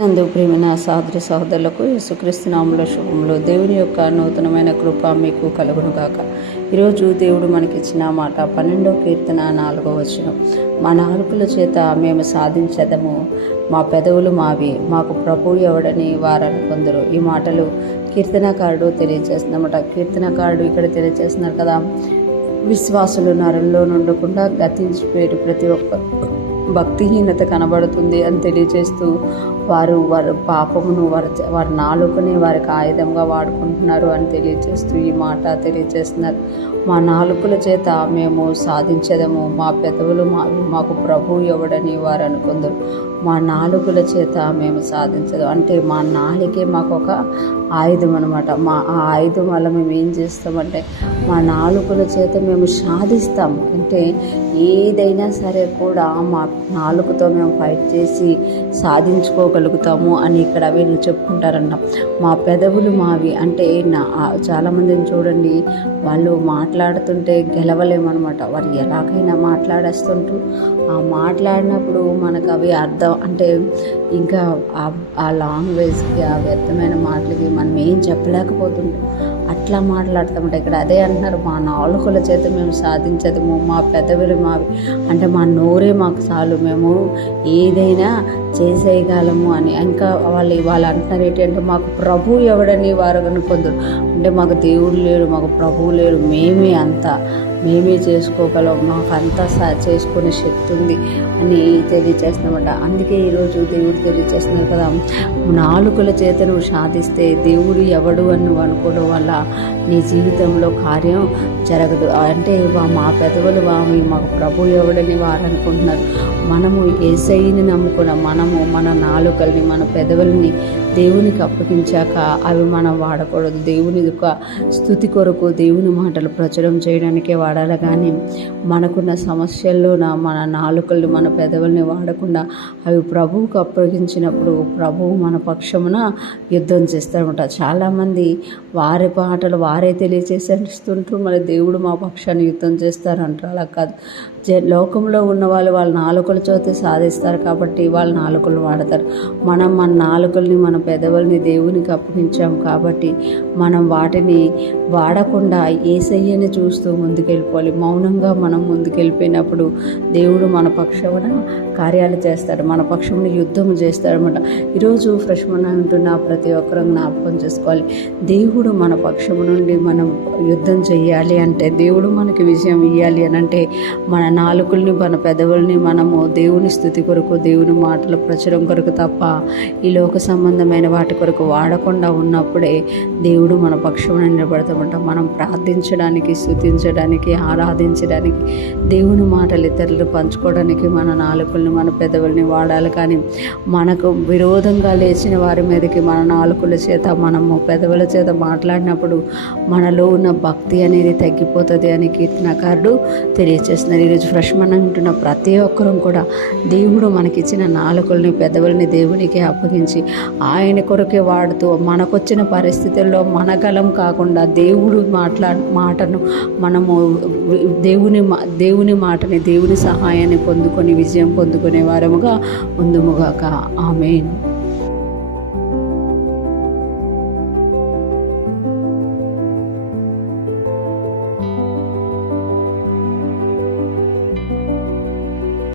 నందు ప్రియమైన సహోదరి సహోదరులకు యేసుక్రీస్తు నామములో శుభములు. దేవుని యొక్క నూతనమైన కృప మీకు కలుగును గాక. ఈరోజు దేవుడు మనకిచ్చిన మాట 12వ కీర్తన 4వ వచనం. మా నాలుకల చేత మేము సాధించదము, మా పెదవులు మావి, మాకు ప్రభువు ఎవడని వారని కొందరు. ఈ మాటలు కీర్తనకారుడు తెలియజేస్తున్నమాట. కీర్తనకారుడు ఇక్కడ తెలియజేస్తున్నారు కదా, విశ్వాసులు నరుల్లో నుండకుండా గతించిపోయారు. ప్రతి ఒక్క భక్తిహీనత కనబడుతుంది అని తెలియజేస్తూ వారి పాపమును వారి నాలుకని వారికి ఆయుధంగా వాడుకుంటున్నారు అని తెలియజేస్తూ ఈ మాట తెలియజేస్తున్నారు. మా నాలుకల చేత మేము సాధించదము, మా పెదవులు మాకు ప్రభువు ఎవడని వారు అనుకుందరు. మా నాలుకల చేత మేము సాధించదు అంటే మా నాలుకే మాకు ఒక ఆయుధం అనమాట. ఆ ఆయుధం వల్ల మేము ఏం చేస్తామంటే మా నాలుకల చేత మేము సాధిస్తాము. అంటే ఏదైనా సరే కూడా మా నాలుకతో మేము ఫైట్ చేసి సాధించుకోగలుగుతాము అని ఇక్కడ వీళ్ళు చెప్పుకుంటారంట. మా పెదవులు మావి అంటే చాలామందిని చూడండి, వాళ్ళు మాట్లాడుతుంటే గెలవలేమన్నమాట. వాళ్ళు ఎలాగైనా మాట్లాడేస్తుంటారు. ఆ మాట్లాడినప్పుడు మనకు అవి అర్థం అంటే ఇంకా ఆ లాంగ్వేజ్కి ఆ వ్యర్థమైన మాటలకి మనం ఏం చెప్పలేకపోతుంటాం. అట్లా మాట్లాడతామంట. ఇక్కడ అదే అంటున్నారు, మా నాలుకల చేత మేము సాధించదము, మా పెదవులు మావి అంటే మా నోరే మాకు చాలు, మేము ఏదైనా చేసేయగలము అని. ఇంకా వాళ్ళు అంటున్నారు ఏంటంటే మాకు ప్రభువు ఎవడని వారు అనుకుందరు. అంటే మాకు దేవుడు లేడు, మాకు ప్రభువు లేడు, మేమే చేసుకోగలం, మాకు అంతా చేసుకునే శక్తి ఉంది అని తెలియచేస్తున్నామట. అందుకే ఈరోజు దేవుడు తెలియచేస్తున్నారు కదా, నాలుకల చేత నువ్వు సాధిస్తే దేవుడు ఎవడు అని నువ్వు అనుకోవడం వల్ల నీ జీవితంలో కార్యం జరగదు. అంటే మా పెదవులు మాకు ప్రభు ఎవడని వారు అనుకుంటున్నారు. మనము యేసయ్యని నమ్ముకున్న మనము మన నాలుకల్ని మన పెదవుల్ని దేవునికి అప్పగించాక అవి మనం వాడకూడదు. దేవుని యొక్క స్తుతి కొరకు దేవుని మాటలు ప్రచురం చేయడానికే వాడాలి. కానీ మనకున్న సమస్యల్లోన మన నాలుకల్ని మన పెదవుల్ని వాడకుండా అవి ప్రభువుకు అప్పగించినప్పుడు ప్రభువు మన పక్షమున యుద్ధం చేస్తారన్నమాట. చాలామంది వారి పాటలు వారే తెలియచేస్తుంటారు, మరి దేవుడు మా పక్షాన్ని యుద్ధం చేస్తారంటారు. అలా కాదు. లోకంలో ఉన్న వాళ్ళ నాలుకల చేత సాధిస్తారు కాబట్టి వాళ్ళ నాలుకలు వాడతారు. మనం మన నాలుకల్ని మన పెదవుల్ని దేవునికి అప్పగించాం కాబట్టి మనం వాటిని వాడకుండా యేసయ్యని చూస్తూ ముందుకెళ్ళిపోవాలి. మౌనంగా మనం ముందుకెళ్ళిపోయినప్పుడు దేవుడు మన పక్షమున కార్యాలు చేస్తాడు, మన పక్షమున యుద్ధం చేస్తాడనమాట. ఈరోజు ఫ్రెష్మన్ ఉంటున్న ప్రతి ఒక్కరూ జ్ఞాపకం చేసుకోవాలి, దేవుడు మన పక్షము నుండి మనం యుద్ధం చేయాలి అంటే, దేవుడు మనకి విజయం ఇవ్వాలి అని అంటే మన నాలుకల్ని మన పెదవుల్ని మనము దేవుని స్తుతి కొరకు దేవుని మాటల ప్రచురం కొరకు తప్ప ఈ లోక సంబంధమైన వాటి కొరకు వాడకుండా ఉన్నప్పుడే దేవుడు మన పక్షమున నిలబడతామంట. మనం ప్రార్థించడానికి, స్తుతించడానికి, ఆరాధించడానికి, దేవుని మాటలు ఇతరులు పంచుకోవడానికి మన నాలుకల్ని మన పెదవుల్ని వాడాలి. కానీ మనకు విరోధంగా లేచిన వారి మీదకి మన నాలుకల చేత మనము పెదవుల చేత మాట్లాడినప్పుడు మనలో ఉన్న భక్తి అనేది తగ్గిపోతుంది అని కీర్తనకారుడు తెలియజేస్తున్నారు. ఈరోజు ఫ్రెష్మన్ అంటున్న ప్రతి ఒక్కరూ కూడా దేవుడు మనకిచ్చిన నాలుకల్ని పెదవుల్ని దేవునికి అప్పగించి ఆయన కొరకే వాడుతూ మనకొచ్చిన పరిస్థితుల్లో మన గలం కాకుండా దేవుడు మాటను మనము దేవుని మాటని దేవుని సహాయాన్ని పొందుకొని విజయం పొందుకునే వారముగా ఉందుముగాక. ఆమేన్.